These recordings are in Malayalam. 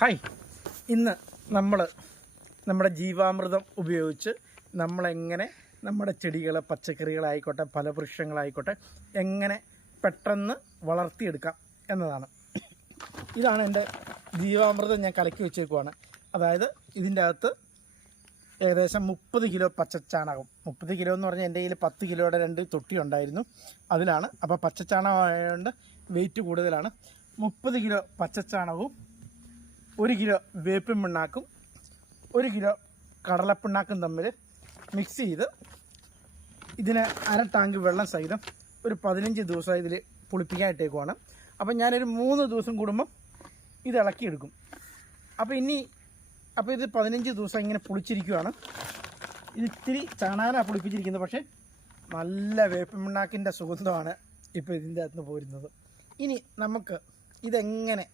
ഹായ്. ഇന്ന് നമ്മൾ നമ്മുടെ ജീവാമൃതം ഉപയോഗിച്ച് നമ്മളെങ്ങനെ നമ്മുടെ ചെടികൾ പച്ചക്കറികളായിക്കോട്ടെ പല വൃക്ഷങ്ങളായിക്കോട്ടെ എങ്ങനെ പെട്ടെന്ന് വളർത്തിയെടുക്കാം എന്നതാണ്. ഇതാണ് എന്റെ ജീവാമൃതം ഞാൻ കലക്കി വെച്ചേക്കുവാണ്. അതായത് ഇതിന്റെ അകത്ത് ഏകദേശം മുപ്പത് കിലോ പച്ചച്ചാണകം മുപ്പത് കിലോ എന്ന് പറഞ്ഞാൽ എന്റെ കയ്യിൽ പത്ത് കിലോയുടെ രണ്ട് തൊട്ടി ഉണ്ടായിരുന്നു. അതിലാണ്. അപ്പോൾ പച്ചച്ചാണകം ആയതുകൊണ്ട് വെയിറ്റ് കൂടുതലാണ്. മുപ്പത് കിലോ പച്ചച്ചാണകവും ഒരു കിലോ വേപ്പിൻ പിണ്ണാക്കും ഒരു കിലോ കടലപ്പിണ്ണാക്കും തമ്മിൽ മിക്സ് ചെയ്ത് ഇതിന് അര ടാങ്ക് വെള്ളം സഹിതം ഒരു പതിനഞ്ച് ദിവസം ഇതിൽ പുളിപ്പിക്കാൻ ഇട്ടേക്കുവാണ്. അപ്പം ഞാനൊരു മൂന്ന് ദിവസം കൂടുമ്പം ഇത് ഇളക്കിയെടുക്കും. അപ്പോൾ ഇനി അപ്പോൾ ഇത് പതിനഞ്ച് ദിവസം ഇങ്ങനെ പുളിച്ചിരിക്കുവാണ്. ഇത് ഇത്തിരി ചാണാനാണ് പുളിപ്പിച്ചിരിക്കുന്നത് പക്ഷേ നല്ല വേപ്പിൻ പിണ്ണാക്കിന്റെ സുഗന്ധമാണ് ഇപ്പോൾ ഇതിന്റെ അകത്ത് പോരുന്നത്. ഇനി നമുക്ക് ഇതെങ്ങനെ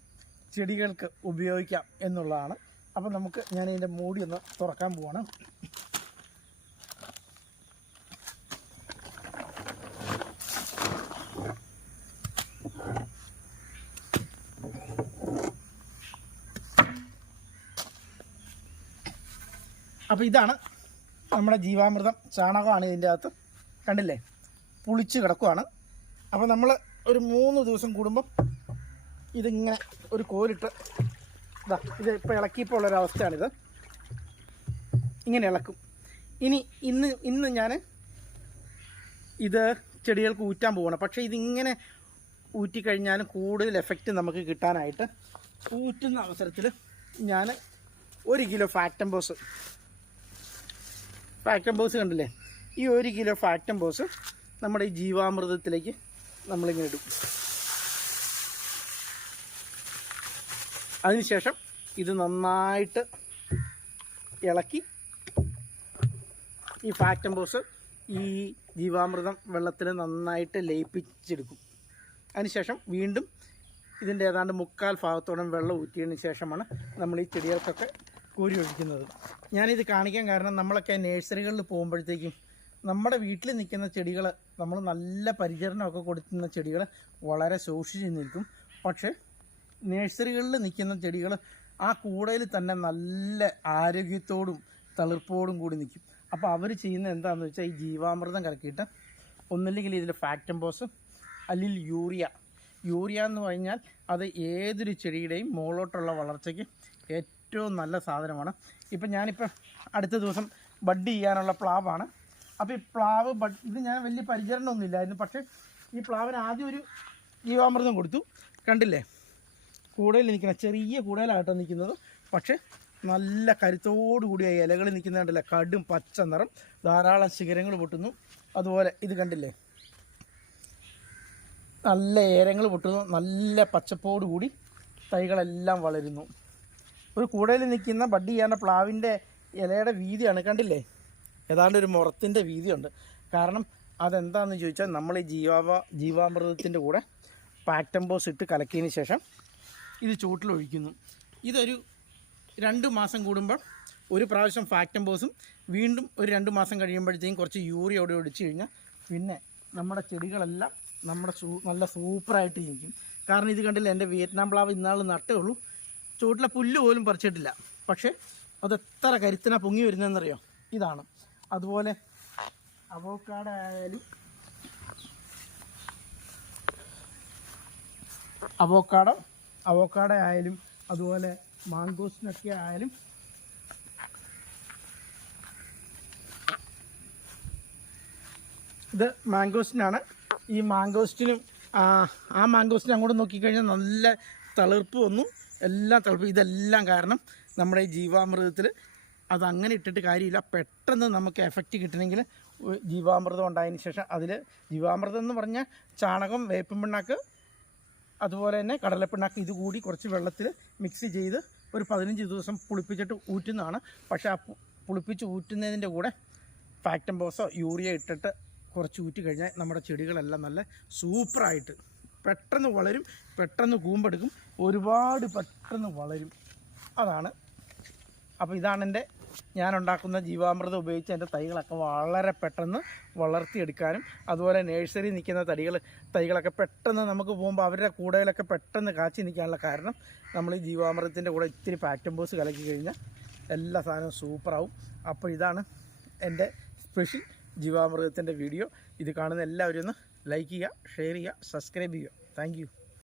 ചെടികൾക്ക് ഉപയോഗിക്കാം എന്നുള്ളതാണ്. അപ്പം നമുക്ക് ഞാൻ ഇതിന്റെ മൂടി ഒന്ന് തുറക്കാൻ പോവാണ്. അപ്പോൾ ഇതാണ് നമ്മുടെ ജീവാമൃതം. ചാണകമാണ് ഇതിന്റെ അകത്ത്. കണ്ടില്ലേ? പുളിച്ച് കിടക്കുവാണ്. അപ്പോൾ നമ്മൾ ഒരു മൂന്ന് ദിവസം കൂടുമ്പം ഇതിങ്ങനെ ഒരു കോലിട്ട് ഇതാ ഇത് ഇപ്പോൾ ഇളക്കിയപ്പോൾ ഉള്ളൊരവസ്ഥയാണിത് ഇങ്ങനെ ഇളക്കും. ഇനി ഇന്ന് ഇന്ന് ഞാൻ ഇത് ചെടികൾക്ക് ഊറ്റാൻ പോകണം പക്ഷേ ഇതിങ്ങനെ ഊറ്റിക്കഴിഞ്ഞാലും കൂടുതൽ എഫക്റ്റ് നമുക്ക് കിട്ടാനായിട്ട് ഊറ്റുന്ന അവസരത്തിൽ ഞാൻ ഒരു കിലോ ഫാക്ടംബോസ് ഫാക്ടംബോസ് കണ്ടില്ലേ? ഈ ഒരു കിലോ ഫാക്ടംബോസ് നമ്മുടെ ഈ ജീവാമൃതത്തിലേക്ക് നമ്മളിങ്ങനെ ഇടും. അതിനുശേഷം ഇത് നന്നായിട്ട് ഇളക്കി ഈ ഫാക്ടംബോസ് ഈ ജീവാമൃതം വെള്ളത്തിൽ നന്നായിട്ട് ലയിപ്പിച്ചെടുക്കും. അതിനുശേഷം വീണ്ടും ഇതിന്റെ ഏതാണ്ട് മുക്കാൽ ഭാഗത്തോളം വെള്ളം ഊറ്റിയതിന് ശേഷമാണ് നമ്മൾ ഈ ചെടികൾക്കൊക്കെ കോരി ഒഴിക്കുന്നത്. ഞാനിത് കാണിക്കാൻ കാരണം നമ്മളൊക്കെ നേഴ്സറികളിൽ പോകുമ്പോഴത്തേക്കും നമ്മുടെ വീട്ടിൽ നിൽക്കുന്ന ചെടികൾ നമ്മൾ നല്ല പരിചരണമൊക്കെ കൊടുക്കുന്ന ചെടികൾ വളരെ സൂക്ഷിച്ച് നിൽക്കും. പക്ഷേ നഴ്സറികളിൽ നിൽക്കുന്ന ചെടികൾ ആ കൂടയിൽ തന്നെ നല്ല ആരോഗ്യത്തോടും തളിർപ്പോടും കൂടി നിൽക്കും. അപ്പോൾ അവർ ചെയ്യുന്ന എന്താണെന്ന് വെച്ചാൽ ഈ ജീവാമൃതം കലക്കിയിട്ട് ഒന്നില്ലെങ്കിൽ ഇതിൽ ഫാക്ടംബോസ് അല്ലെങ്കിൽ യൂറിയ. യൂറിയ എന്ന് പറഞ്ഞാൽ അത് ഏതൊരു ചെടിയുടെയും മുകളോട്ടുള്ള വളർച്ചയ്ക്ക് ഏറ്റവും നല്ല സാധനമാണ്. ഇപ്പം ഞാനിപ്പോൾ അടുത്ത ദിവസം ബഡ് ചെയ്യാനുള്ള പ്ലാവാണ്. അപ്പോൾ ഈ പ്ലാവ് ബഡ് ഇത് ഞാൻ വലിയ പരിചരണമൊന്നുമില്ലായിരുന്നു. പക്ഷേ ഈ പ്ലാവിന് ആദ്യം ഒരു ജീവാമൃതം കൊടുത്തു. കണ്ടില്ലേ? കൂടയിൽ നിൽക്കുന്ന ചെറിയ കൂടയിലാട്ടോ നിൽക്കുന്നത്. പക്ഷേ നല്ല കരുത്തോടു കൂടിയ ഇലകൾ നിൽക്കുന്ന കടും പച്ച നിറം ധാരാളം ശിഖരങ്ങൾ പൊട്ടുന്നു. അതുപോലെ ഇത് കണ്ടില്ലേ? നല്ല ഏരങ്ങൾ പൊട്ടുന്നു. നല്ല പച്ചപ്പോടുകൂടി തൈകളെല്ലാം വളരുന്നു. ഒരു കൂടയിൽ നിൽക്കുന്ന ബഡ് ചെയ്യാനുള്ള പ്ലാവിന്റെ ഇലയുടെ വീതിയാണ് കണ്ടില്ലേ? ഏതാണ്ട് ഒരു മുറത്തിന്റെ വീതിയുണ്ട്. കാരണം അതെന്താണെന്ന് ചോദിച്ചാൽ നമ്മൾ ഈ ജീവാവ ജീവാമൃതത്തിന്റെ കൂടെ പാക്ടംബോസ് ഇട്ട് കലക്കിയതിന് ശേഷം ഇത് ചൂട്ടിലൊഴിക്കുന്നു ഇതൊരു രണ്ട് മാസം കൂടുമ്പോൾ ഒരു പ്രാവശ്യം ഫാക്ടംബോസും വീണ്ടും ഒരു രണ്ട് മാസം കഴിയുമ്പോഴത്തേക്കും കുറച്ച് യൂറിയ അവിടെ ഒടിച്ചു കഴിഞ്ഞാൽ പിന്നെ നമ്മുടെ ചെടികളെല്ലാം നമ്മുടെ നല്ല സൂപ്പറായിട്ട് ഇരിക്കും. കാരണം ഇത് കണ്ടില്ല എന്റെ വിയറ്റ്നാം പ്ലാവ് ഇന്നാൾ നട്ടേ ഉള്ളൂ. ചുവട്ടിലെ പുല്ല് പോലും പറിച്ചിട്ടില്ല. പക്ഷേ അത് എത്ര കരുത്തിനാ പൊങ്ങി വരുന്നതെന്നറിയോ? ഇതാണ്. അതുപോലെ അവോക്കാട ആയാലും അവോക്കാടോ അവോക്കാട ആയാലും അതുപോലെ മാങ്കോസിനൊക്കെ ആയാലും ഇത് മാങ്കോസ്റ്റിനാണ് ഈ മാങ്കോസ്റ്റിനും ആ മാങ്കോസ്റ്റിന് അങ്ങോട്ട് നോക്കിക്കഴിഞ്ഞാൽ നല്ല തളിർപ്പ് വന്നു. എല്ലാം തളിർപ്പ് ഇതെല്ലാം കാരണം നമ്മുടെ ഈ ജീവാമൃതത്തിൽ അത് അങ്ങനെ ഇട്ടിട്ട് കാര്യമില്ല. പെട്ടെന്ന് നമുക്ക് എഫക്റ്റ് കിട്ടണമെങ്കിൽ ജീവാമൃതം ഉണ്ടായതിന് ശേഷം അതിൽ ജീവാമൃതം എന്ന് പറഞ്ഞാൽ ചാണകം വേപ്പിൻ പിണ്ണാക്ക് അതുപോലെ തന്നെ കടലപ്പിണ്ണാക്ക് ഇത് കൂടി കുറച്ച് വെള്ളത്തിൽ മിക്സ് ചെയ്ത് ഒരു പതിനഞ്ച് ദിവസം പുളിപ്പിച്ചിട്ട് ഊറ്റുന്നതാണ്. പക്ഷേ ആ പുളിപ്പിച്ച് ഊറ്റുന്നതിന്റെ കൂടെ ഫാക്ടംബോസോ യൂറിയ ഇട്ടിട്ട് കുറച്ച് ഊറ്റി കഴിഞ്ഞാൽ നമ്മുടെ ചെടികളെല്ലാം നല്ല സൂപ്പറായിട്ട് പെട്ടെന്ന് വളരും പെട്ടെന്ന് കൂമ്പെടുക്കും ഒരുപാട് പെട്ടെന്ന് വളരും. അതാണ്. അപ്പോൾ ഇതാണ് എന്റെ ഞാൻ ഉണ്ടാക്കുന്ന ജീവാമൃതം ഉപയോഗിച്ച് എന്റെ തൈകളൊക്കെ വളരെ പെട്ടെന്ന് വളർത്തിയെടുക്കാനും അതുപോലെ നേഴ്സറി നിൽക്കുന്ന തടികൾ തൈകളൊക്കെ പെട്ടെന്ന് നമുക്ക് പോകുമ്പോൾ അവരുടെ കൂടയിലൊക്കെ പെട്ടെന്ന് കാച്ചി നിൽക്കാനുള്ള കാരണം നമ്മൾ ഈ ജീവാമൃതത്തിന്റെ കൂടെ ഇത്തിരി പാക്ടംബോസ് കലക്കി കഴിഞ്ഞാൽ എല്ലാ സാധനവും സൂപ്പറാവും അപ്പോൾ ഇതാണ് എന്റെ സ്പെഷ്യൽ ജീവാമൃതത്തിന്റെ വീഡിയോ ഇത് കാണുന്ന എല്ലാവരും ഒന്ന് ലൈക്ക് ചെയ്യുക ഷെയർ ചെയ്യുക സബ്സ്ക്രൈബ് ചെയ്യുക. താങ്ക്